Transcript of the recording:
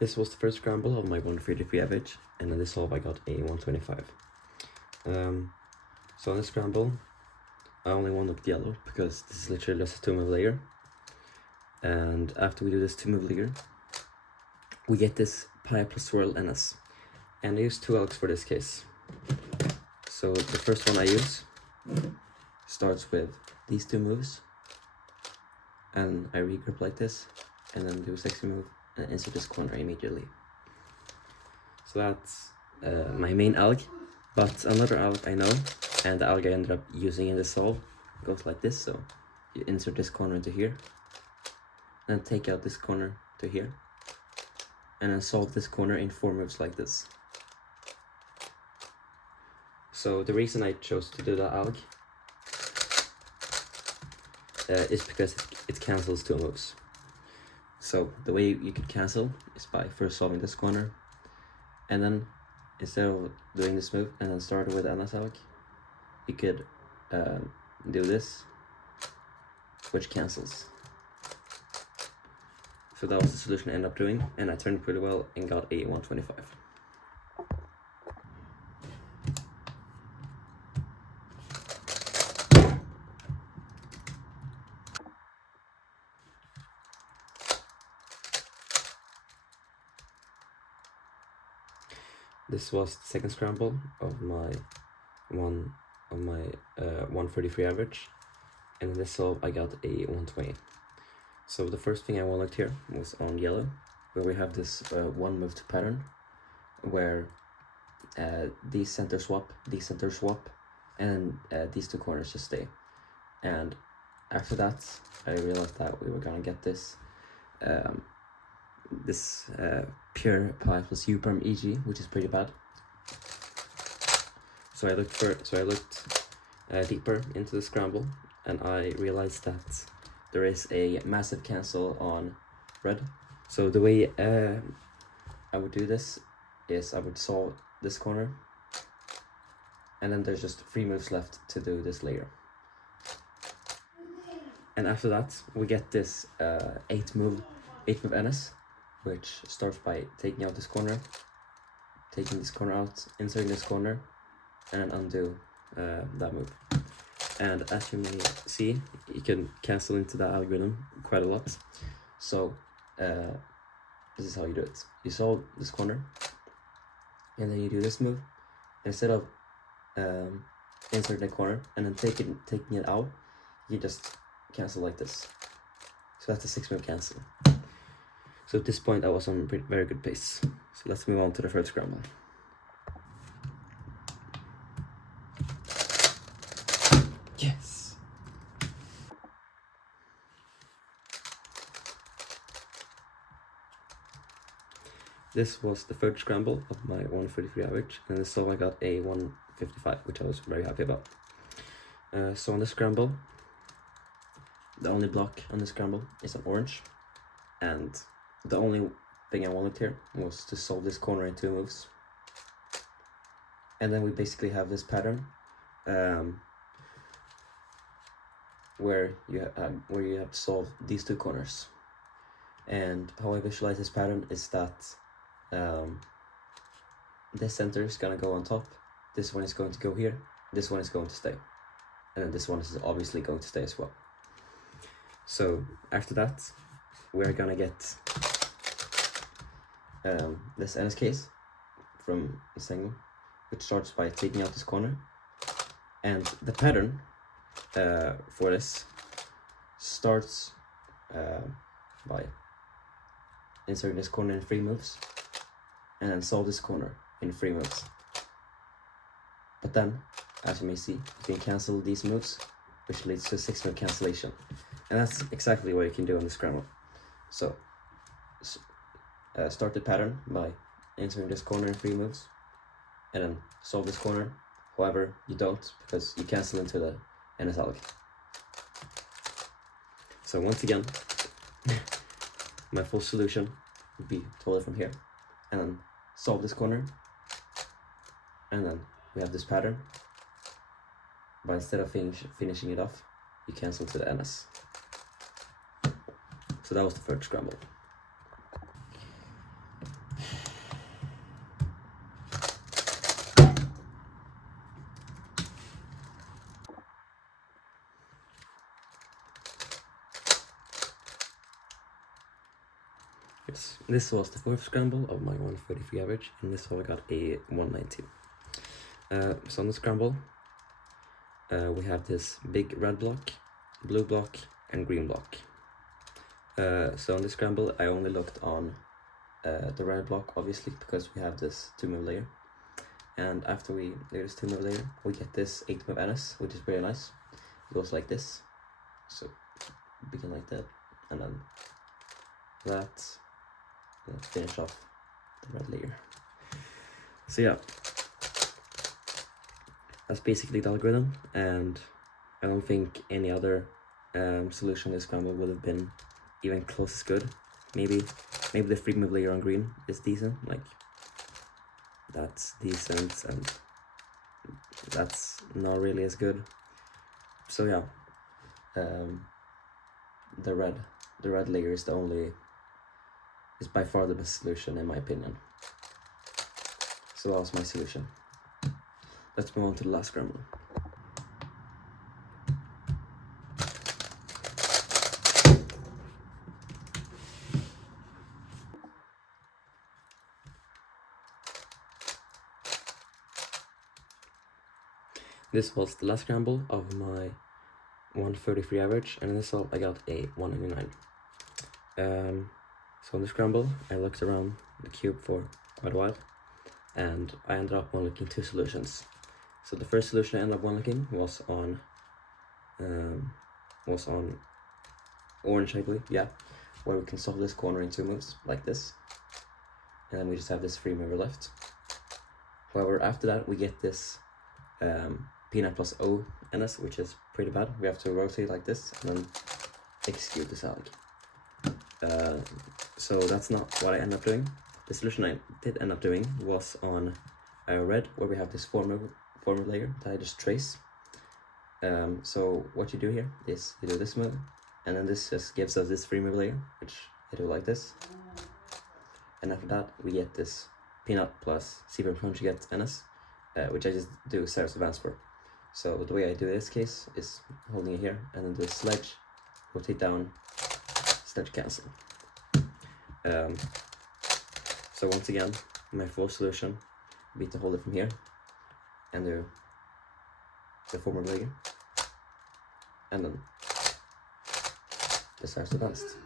This was the first scramble of my 133 average, and in this solve I got a 125. So on this scramble, I only won with yellow because this is literally just a 2-move layer. And after we do this 2-move layer, we get this pi plus swirl NS. And I use 2 algs for this case. So the first one I use starts with these 2 moves, and I regroup like this, and then do a sexy move and insert this corner immediately. So that's my main alg, but another alg I know, and the alg I ended up using in this solve goes like this. So you insert this corner into here, then take out this corner to here, and then solve this corner in 4 moves like this. So the reason I chose to do that alg is because it cancels 2 moves. So the way you could cancel is by first solving this corner, and then instead of doing this move and then start with NS alg, you could do this, which cancels. So that was the solution I ended up doing, and I turned pretty well and got a 125. This was the second scramble of my 133 average, and in this solve I got a 120. So the first thing I wanted here was on yellow, where we have this 1 move to pattern, where these center swap, and these 2 corners just stay. And after that, I realized that we were gonna get this pure pi plus u perm EG, which is pretty bad. So I looked deeper into the scramble, and I realized that there is a massive cancel on red. So the way I would do this is I would solve this corner, and then there's just 3 moves left to do this layer. And after that, we get this 8 move NS, which starts by taking out this corner, taking this corner out, inserting this corner, and undo that move. And as you may see, you can cancel into that algorithm quite a lot. So this is how you do it. You solve this corner, and then you do this move. Instead of inserting the corner and then taking it out, you just cancel like this. So that's a 6-move cancel. So at this point I was on very good pace. So let's move on to the third scramble. Yes! This was the third scramble of my 133 average, and so I got a 155, which I was very happy about. So on the scramble, the only block on the scramble is an orange, and the only thing I wanted here was to solve this corner in 2 moves. And then we basically have this pattern where you have to solve these 2 corners. And how I visualize this pattern is that this center is gonna go on top, this one is going to go here, this one is going to stay, and then this one is obviously going to stay as well. So after that, we're gonna get this NS case from Skewb, which starts by taking out this corner, and the pattern for this starts by inserting this corner in 3 moves, and then solve this corner in 3 moves. But then, as you may see, you can cancel these moves, which leads to a 6-move cancellation. And that's exactly what you can do on the scramble. So, start the pattern by inserting this corner in 3 moves, and then solve this corner. However, you don't, because you cancel into the NS alg. So once again, my full solution would be totally from here, and then solve this corner, and then we have this pattern, but instead of finishing it off, you cancel to the NS. So that was the third scramble. Yes, this was the fourth scramble of my 133 average, and this one I got a 119. So on the scramble, we have this big red block, blue block, and green block. So on the scramble, I only looked on the red block, obviously, because we have this 2-move layer. And after we do this 2-move layer, we get this 8-move NS, which is very nice. It goes like this, so begin like that, and then that, and finish off the red layer. So yeah, that's basically the algorithm, and I don't think any other solution to this scramble would have been even close as good. Maybe the 3-move layer on green is decent, like that's decent, and that's not really as good. So yeah, the red layer is by far the best solution in my opinion. So that was my solution. Let's move on to the last scramble. This was the last scramble of my 133 average, and in this all I got a 199. So on the scramble, I looked around the cube for quite a while, and I ended up one-looking 2 solutions. So the first solution I ended up one-looking was on orange, I believe, yeah, where we can solve this corner in 2 moves, like this, and then we just have this 3-mover left. However, after that we get this peanut plus O NS, which is pretty bad. We have to rotate like this and then execute this alg. So that's not what I ended up doing. The solution I did end up doing was on red, where we have this 4-move layer that I just trace. So what you do here is you do this move, and then this just gives us this 3-move layer, which I do like this. And after that we get this peanut plus C-prime conjugate NS, which I just do Serif's advance for. So the way I do this case is holding it here and then do a sledge, rotate down, sledge cancel. So once again, my 4th solution would be to hold it from here and do the 4-move layer, and then the Serif's advanced.